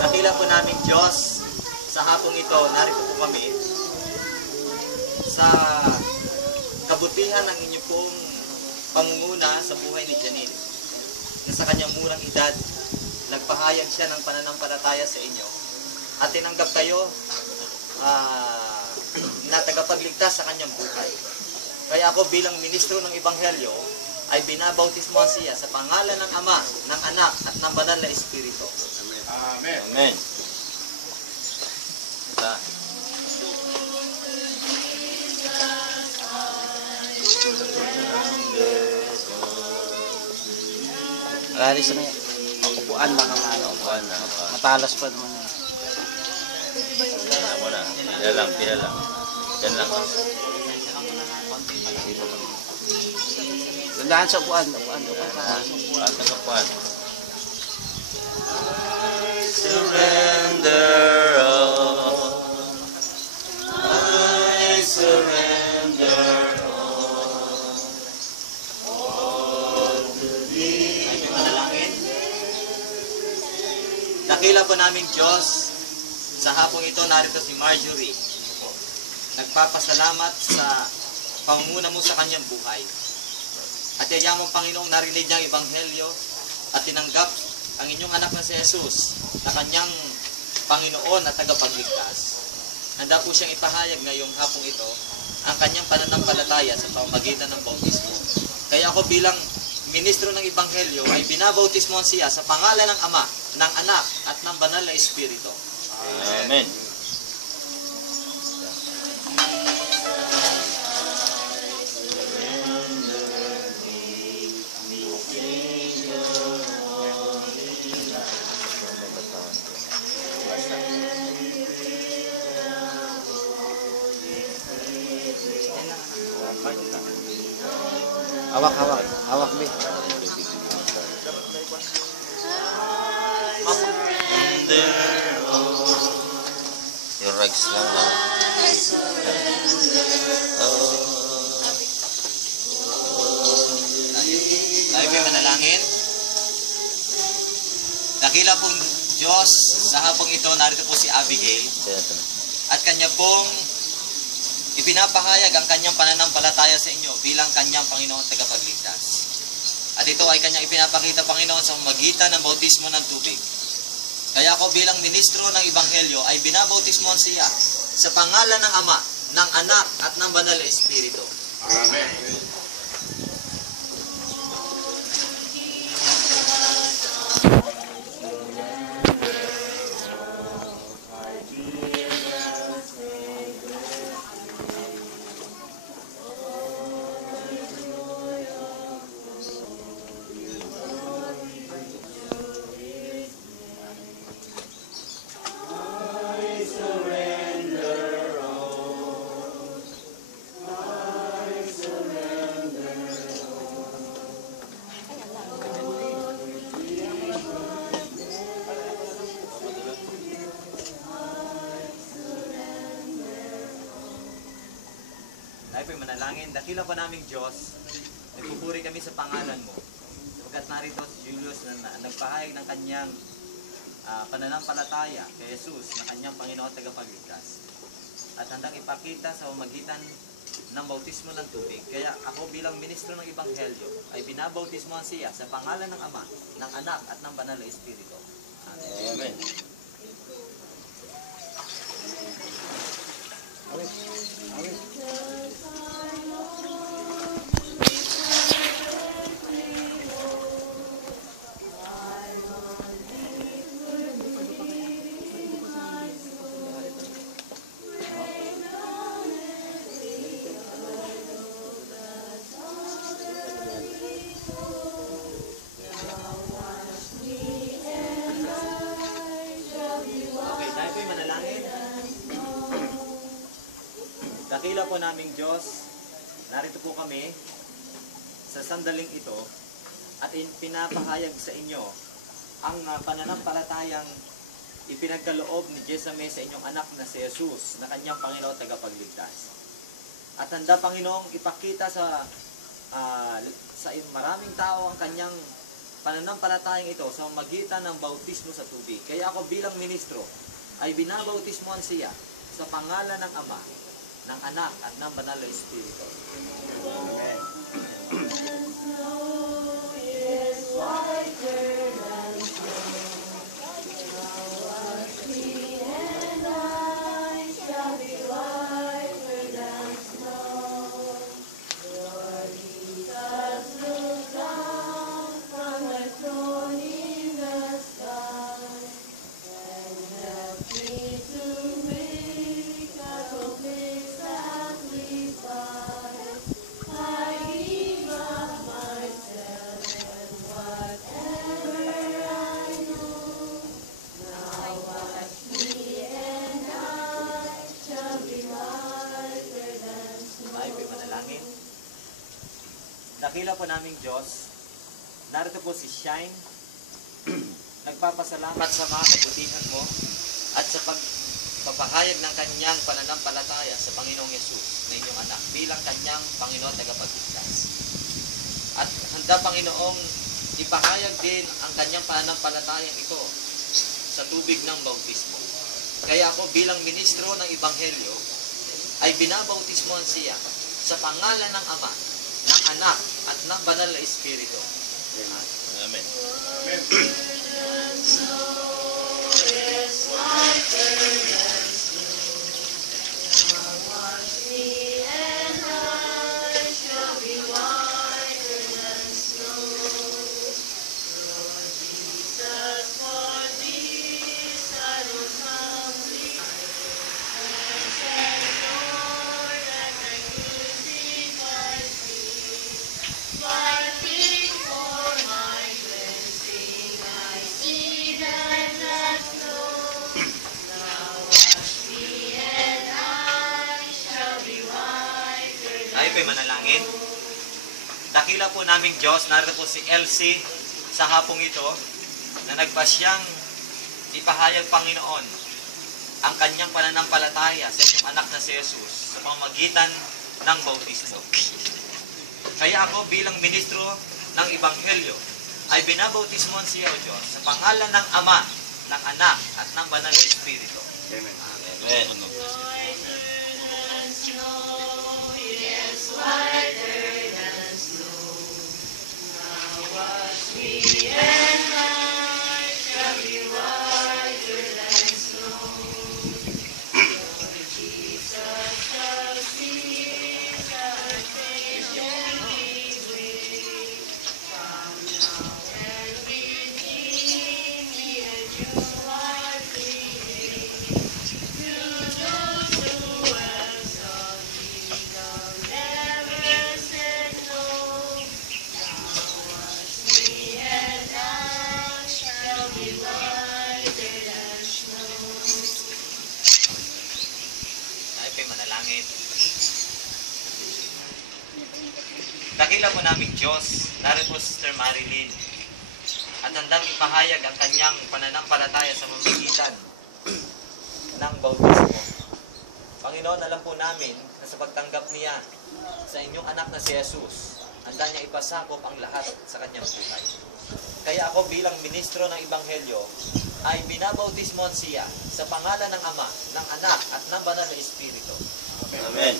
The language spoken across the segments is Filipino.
Dakila po namin Diyos, sa hapong ito, narito po kami sa kabutihan ng inyong pong pangunguna sa buhay ni Janine. Na sa kanyang murang edad, nagpahayag siya ng pananampalataya sa inyo at tinanggap kayo na tagapagligtas sa kanyang buhay. Kaya ako bilang ministro ng Ebanghelyo ay binabautismohan siya sa pangalan ng Ama, ng Anak at ng Banal na Espiritu. Amen. Amen. Alis na upuan baka maano, upuan na. Matalas pa naman. Pila lang. Yan lang. Landahan sa upuan. Surrender all. I surrender all to thee. Ay, manalangin. Dakila po naming Diyos, sa hapong ito narito si Marjorie. Nagpapasalamat sa pangunguna mo sa kanyang buhay. At yayang mong Panginoong narinig niyang Ebanghelyo at tinanggap ang inyong anak na si Jesus na kanyang Panginoon at tagapagligtas. Handa po siyang ipahayag ngayong hapong ito ang kanyang pananampalataya sa pamamagitan ng bautismo. Kaya ako bilang ministro ng Ebanghelyo ay binabautismohan siya sa pangalan ng Ama, ng Anak at ng Banal na Espiritu. Amen. Hawak be. Yung rags lang na. Tayo may manalangin. Dakila pong Diyos, sa hapong ito, narito po si Abigail. At kanya pong ipinapahayag ang kanyang pananampalataya sa inyo bilang kanyang Panginoon tagapagligtas. At ito ay kanyang ipinapakita, Panginoon, sa magitan ng bautismo ng tubig. Kaya ako bilang ministro ng Ebanghelyo ay binabautismohan siya sa pangalan ng Ama, ng Anak at ng Banal na Espiritu. Amen. Tayo po'y manalangin. Dakila pa naming Diyos, nagpupuri kami sa pangalan mo. Sapagkat narito si Julius na nagpahayag ng kanyang pananampalataya kay Jesus na kanyang Panginoon at tagapagligtas. At handang ipakita sa pamamagitan ng bautismo ng tubig. Kaya ako bilang ministro ng Ebanghelyo ay binabautismohan siya sa pangalan ng Ama, ng Anak at ng Banal na Espiritu. Amen. Dakila po naming Diyos, narito po kami sa sandaling ito at pinapahayag sa inyo ang pananampalatayang ipinagkaloob ni Jesame sa inyong anak na si Jesus na kanyang Panginoon at tagapagligtas. At handa Panginoong ipakita sa maraming tao ang kanyang pananampalatayang ito sa magitan ng bautismo sa tubig. Kaya ako bilang ministro ay binabautismoan siya sa pangalan ng Ama, ng Anak at ng Banal na Espiritu. Amen. Dakila po naming Diyos, narito po si Shine, nagpapasalamat sa mga kabutihan mo at sa pagpapahayag ng kanyang pananampalataya sa Panginoong Yesus na inyong anak bilang kanyang Panginoon at tagapagligtas. At handa Panginoong ipahayag din ang kanyang pananampalatayang ito sa tubig ng bautismo. Kaya ako bilang ministro ng Ebanghelyo ay binabautismoan siya sa pangalan ng Ama, ng Anak at ng Banal na Espiritu. Amen. Amen. Tayo po'y manalangin. Dakila po naming Diyos, narito po si Elsie sa hapong ito na nagpasyang ipahayag Panginoon ang kanyang pananampalataya sa inyong anak na si Jesus sa pamamagitan ng bautismo. Kaya ako bilang ministro ng Ebanghelyo ay binabautismoan siya, O Diyos, sa pangalan ng Ama, ng Anak at ng Banal na Espiritu. Amen. Amen. Manalangin. Dakila po naming Diyos, narito po Sister Marilyn at handang ipahayag ang kanyang pananampalataya sa pamamagitan ng bautismo. Panginoon, alam po namin na sa pagtanggap niya sa inyong anak na si Jesus, handa niya ipasakop ang lahat sa kanyang buhay. Kaya ako bilang ministro ng Ebanghelyo ay binabautismoan siya sa pangalan ng Ama, ng Anak at ng Banal na Espiritu. Amen.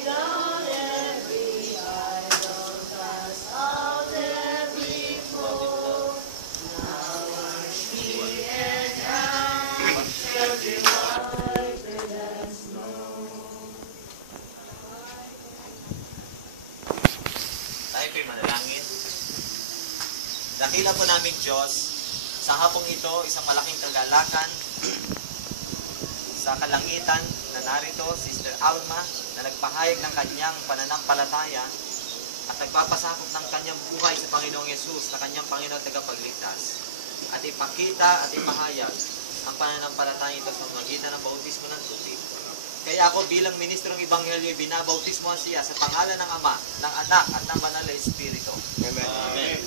Down Diyos, sa hapong ito, isang malaking kagalakan sa kalangitan na narito, Sister Alma, na nagpahayag ng kanyang pananampalataya at nagpapasakop ng kanyang buhay sa Panginoong Yesus na kanyang Panginoon at tagapagligtas. At ipakita at ipahayag ang pananampalataya ito sa magitan ng bautismo ng tubig. Kaya ako bilang ministrong Ebanghelyo, binabautismohan siya sa pangalan ng Ama, ng Anak at ng Banal na Espiritu. Amen. Amen.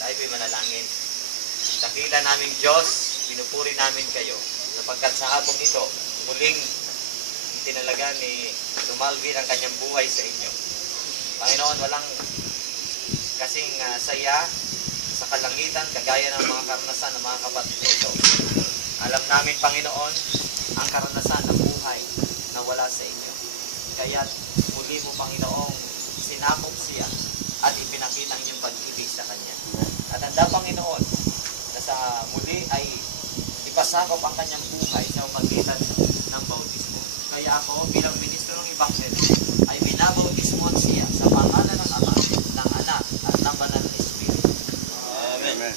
Tayo po'y manalangin. Dakila naming Diyos, pinupuri namin kayo, sapagkat sa hapong ito, muling itinalaga ni Dumalvin ang kanyang buhay sa inyo. Panginoon, walang kasing saya sa kalangitan, kagaya ng mga karanasan ng mga kapatid na ito. Alam namin, Panginoon, ang karanasan ng buhay na wala sa inyo. Kaya muli mo, Panginoong, sinakop siya at ipinakita ang inyong pag-ibig sa Kanya. At handa, Panginoon, na sa muli ay ipasakop ang kanyang buhay sa pagitan ng bautismo. Kaya ako, bilang ministro ng Ebanghelyo, ay binabautismohan siya sa pangalan ng Ama, ng Anak, at ng Banal na Espiritu. Amen.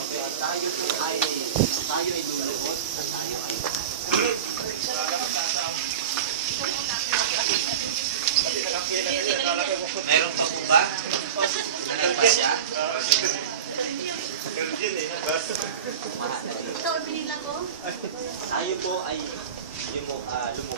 Okay, tayo ay luluhod at tayo ay mayroon pa po ba? Nalagpasya? Ito, pinila ko. Tayo po ay lumuhod.